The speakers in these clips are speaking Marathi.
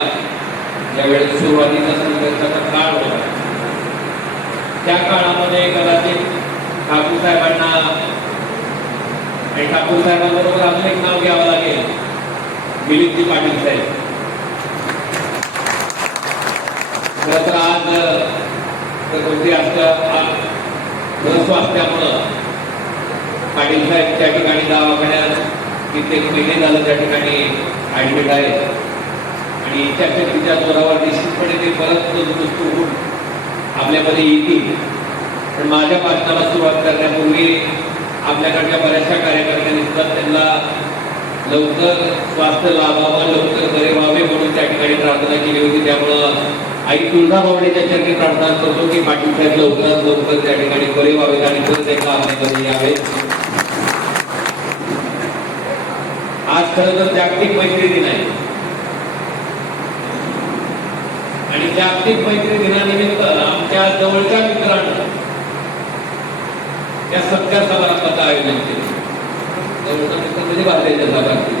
ज्यावेळेस सुरुवातीचा संघर्षाचा काळ होता त्या काळामध्ये कदाचित ठाकूर साहेबांना आणि ठाकूर साहेबांबरोबर अजून एक नाव घ्यावं लागेल, मिलिंदजी पाटील साहेब. खरं तर आज कोणती स्वास्थ्यामुळं पाटील साहेब त्या ठिकाणी दवाखान्यात कित्येक महिने झालं त्या ठिकाणी ऍडमिट आहेत आणि त्या शक्तीच्या जोरावर निश्चितपणे ते परत दुरुस्त होऊन आपल्यामध्ये येतील. पण माझ्या भाषणाला सुरुवात करण्यापूर्वी आपल्याकडच्या बऱ्याचशा कार्यकर्त्यांनी सुद्धा त्यांना लवकर स्वास्थ्य लाभावं, लवकर बरे व्हावे म्हणून त्या ठिकाणी प्रार्थना केली होती. त्यामुळं आई तुळजाभवानीच्या चरणी प्रार्थना करतो की पाटील साहेब लवकरात लवकर त्या ठिकाणी बरे व्हावेत आणि परत एकदा आपल्याकडे यावेत. आज खरं तर जागतिक मैत्री दिन आहे आणि जागतिक मैत्री दिनानिमित्त आमच्या जवळच्या मित्रांना या सत्कार समारंभाचं आयोजन केलं. जवळचा मित्र म्हणजे भारतीय जनता पार्टी.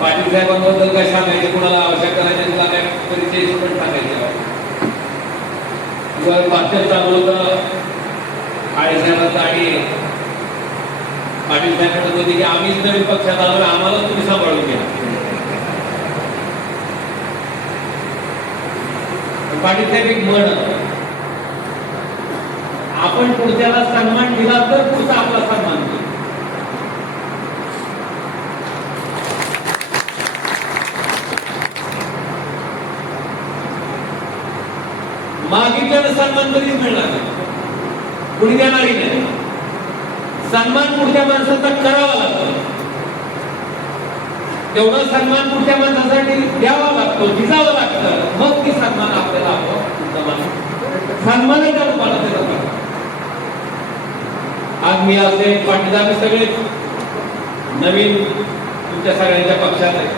पाटील साहेबांबद्दल काय सांगायचे, कुणाला आवश्यक करायचे, तुला काय परिचय पण सांगायचे. भाषण चालू होतं काळे साहेबांचं आणि पाटील साहेब म्हणत होते की आम्हीच नवीन पक्षात आलो, आम्हाला तुम्ही सांभाळून घ्या. पाटील साहेब एक म्हण, आपण पुढच्याला सन्मान दिला तर पुढचा आपला सन्मान दिला. मागितल्यानं सन्मान कधीच मिळणार नाही, कुणी देणारही नाही. सन्मान पुढच्या माणसाचा करावा लागतो, तेवढा सन्मान पुढच्या माणसासाठी द्यावा लागतो, जिजावं लागतं, मग ती सन्मान आपल्याला सन्मानाच्या रूपाला त्याला. आज मी असे पाटील आम्ही सगळे नवीन तुमच्या सगळ्यांच्या पक्षात आहे.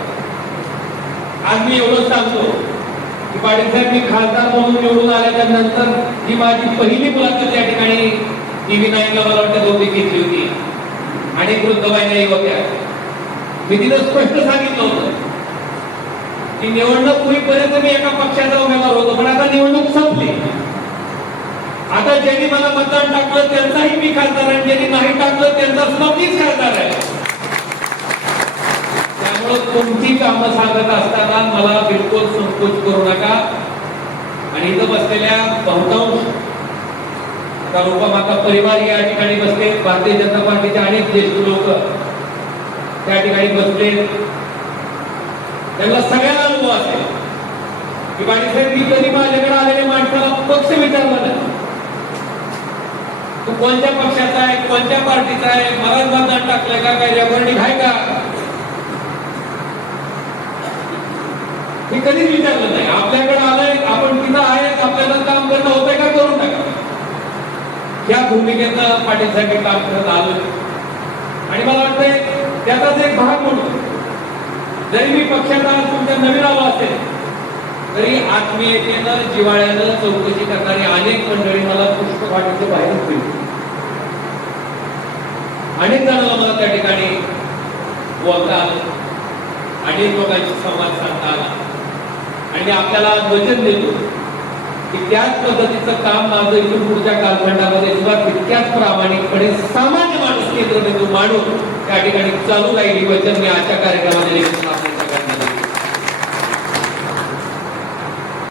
आज मी एवढं सांगतो की पाटील साहेब मी खासदार म्हणून निवडून आल्याच्या नंतर ही माझी पहिली मुलाखत या ठिकाणी TV9 ला मला वाटतं बहुतेक घेतली होती. अनेक वृद्धवाहिन्याही होत्या. मी तिथं स्पष्ट सांगितलं होतं की निवडणूक होईपर्यंत मी एका पक्षाचा उमेदवार होतो, पण आता निवडणूक संपली. आता ज्यांनी मला मतदान टाकलं त्यांचाही मी खासदार आहे, ज्यांनी नाही टाकलं त्यांचा सुद्धा मीच खासदार आहे. त्यामुळे तुमची कामं सांगत असताना मला बिलकुल संकोच करू नका. आणि इथं बसलेल्या बहुतांश रूपमाता परिवार या ठिकाणी बसले, भारतीय जनता पार्टीचे अनेक ज्येष्ठ लोक त्या ठिकाणी बसले. त्यांना सगळ्यांना अनुभव असेल की पाटील साहेब मी कधी माझ्याकडे आलेल्या माणसाला पक्ष विचारला नाही, तू कोणत्या पक्षाचा आहे, कोणत्या पार्टीचा आहे, मला मतदान टाकलंय का, काय रेकॉर्डिंग आहे का, हे कधीच विचारलं नाही. आपल्याकडे आलंय, आपण तिथं आहे, आपल्याला काम करणं होतंय का, करून टाका. या भूमिकेनं पाटील साहेब काम करत आलोय आणि मला वाटतंय त्याचाच एक भाग म्हणून जरी मी पक्षात तुमच्या नवीन आलो असेल तरी आत्मीयतेनं जिव्हाळ्यानं चौकशी करणारी अनेक मंडळी मला पुष्प पाटीलच्या बाहेरच भेटली. अनेक जणांना मला त्या ठिकाणी बोलता आलं, अनेक लोकांशी संवाद साधता आला आणि आपल्याला वचन देतो की त्याच पद्धतीचं काम माझं इथून पुढच्या कालखंडामध्ये सुद्धा तितक्याच प्रामाणिकपणे सामान्य माणूस केंद्रबिंदू मांडून त्या ठिकाणी चालू राहील. वचन मी आजच्या कार्यक्रमात